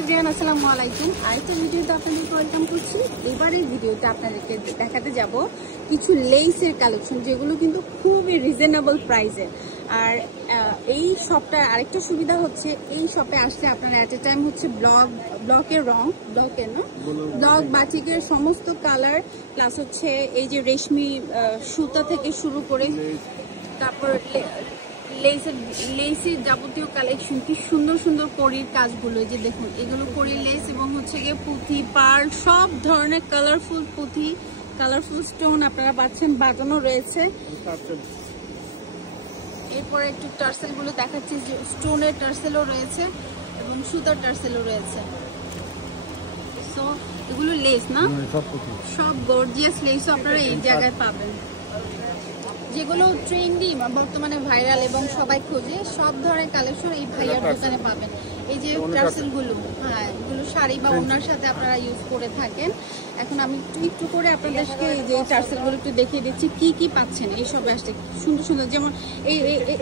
Everyone, আসসালামু আলাইকুম। আরেকটা ভিডিওতে আপনাদেরকে ওয়েলকাম করছি। এবারের ভিডিওতে আপনাদেরকে দেখাতে যাব কিছু লেসের কালেকশন, যেগুলো কিন্তু খুবই রিজনেবল প্রাইসের। আর এই শপটার আরেকটা সুবিধা হচ্ছে, এই শপে আসলে আপনারা অ্যাট এ টাইম হচ্ছে ব্লকের ব্লক বাটিকের সমস্ত কালার, প্লাস হচ্ছে এই যে রেশমি সুতা থেকে শুরু করে তারপর লেসের যাবতীয় কালেকশন, কি সুন্দর সুন্দর কড়ির কাজগুলো, যে দেখুন এগুলো কড়ির লেস এবং হচ্ছে গিয়ে পুঁথি, পার্ল, সব ধরনের কালারফুল পুঁথি, কালারফুল স্টোন আপনারা পাচ্ছেন। বাটনও রয়েছে। এরপরে একটু টার্সেল গুলো দেখাচ্ছি, যে স্টোনের টার্সেলও রয়েছে এবং সুতার টার্সেলও রয়েছে। সো এগুলো লেস না, সব গর্জিয়াস লেসও আপনারা এই জায়গায় পাবেন, যেগুলো ট্রেন্ডি বর্তমানে ভাইরাল এবং সবাই খোঁজে। সব ধরনের কালেকশন এই ভাইয়ার দোকানে পাবেন। এই যে টার্সেলগুলো, হ্যাঁ, এগুলো শাড়ি বা ওনার সাথে আপনারা ইউজ করে থাকেন। এখন আমি একটু করে আপনাদেরকে এই যে টার্সেলগুলো একটু দেখিয়ে দিচ্ছি কি কি পাচ্ছেন এইসব আসতে সুন্দর সুন্দর। যেমন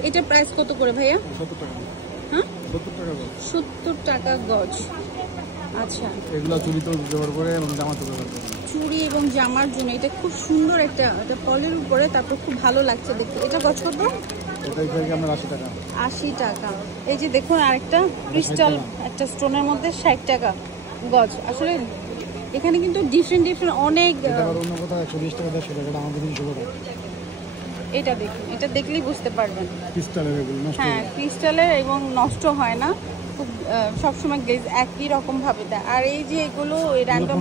এটা প্রাইস কত করে ভাইয়া? 70 টাকা গজ। আচ্ছা, এগুলো চুড়িতে ব্যবহার করে এবং জামাতে ব্যবহার করে, চুড়ি এবং জামার জন্য এটা খুব সুন্দর। এটা পলের উপরে, তারপর খুব ভালো লাগছে দেখতে। এটা গজ কত? এটা 80 টাকা। 80 টাকা। এই যে দেখুন আরেকটা ক্রিস্টাল একটা স্টোনের মধ্যে 60 টাকা গজ। আসলে এখানে কিন্তু ডিফারেন্ট অনেক। এটা দেখুন, এটা দেখলেই বুঝতে পারবেন হ্যাঁ ক্রিস্টালের, এবং নষ্ট হয় না, খুব সবসময় গ্লেজ একই রকম ভাবে দেয়। আর এই যে এগুলো র্যান্ডম,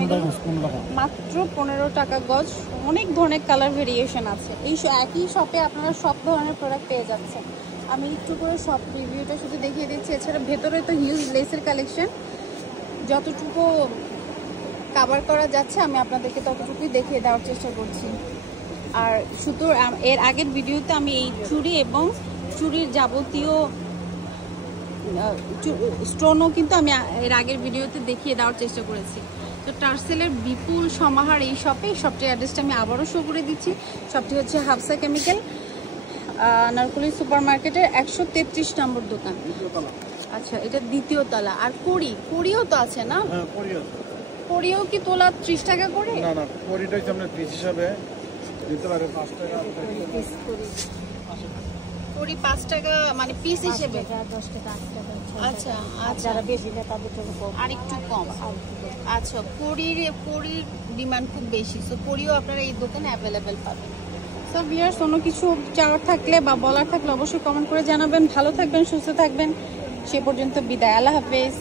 মাত্র 15 টাকা গজ। অনেক ধরনের কালার ভেরিয়েশন আছে এই একই শপে, আপনারা সব ধরনের প্রোডাক্ট পেয়ে যাচ্ছেন। আমি একটু করে সব রিভিউটা শুধু দেখিয়ে দিচ্ছি। এছাড়া ভেতরে তো হিউজ লেসের কালেকশন, যতটুকু কভার করা যাচ্ছে আমি আপনাদেরকে ততটুকুই দেখিয়ে দেওয়ার চেষ্টা করছি। আর শুধু এর আগের ভিডিওতে আমি এই চুড়ি এবং চুড়ির যাবতীয় স্টোনও কিন্তু আমি এর আগের ভিডিওতে দেখিয়ে দেওয়ার চেষ্টা করেছি। তো টার্সেলের বিপুল সমাহার এই শপে। শপটির অ্যাড্রেসটা আমি আবারও শো করে দিচ্ছি। শপটি হচ্ছে হাফসা কেমিক্যাল, নারকলি সুপার মার্কেটের 133 নম্বর দোকান। আচ্ছা, এটা দ্বিতীয় তলা। আর কড়িও তো আছে না? কড়িও কি তোলা 30 টাকা করে? না না, কড়িটা হচ্ছে আমরা পিস হিসাবে দিতে পারে 5 টাকা। কড়ি 5 টাকা মানে পিস হিসেবে 10 টাকা 8 টাকা। আচ্ছা, যারা বেশি নেয় তাদের জন্য আর একটু কম। আচ্ছা, কড়ির ডিমান্ড খুব বেশি, সো কড়িও আপনারা এই দোকানে অ্যাভেলেবেল পাবেন। সো ভিউয়ার্স, অন্য কিছু চাওয়ার থাকলে বা বলার থাকলে অবশ্যই কমেন্ট করে জানাবেন। ভালো থাকবেন, সুস্থ থাকবেন। সে পর্যন্ত বিদায়। আল্লাহ হাফেজ।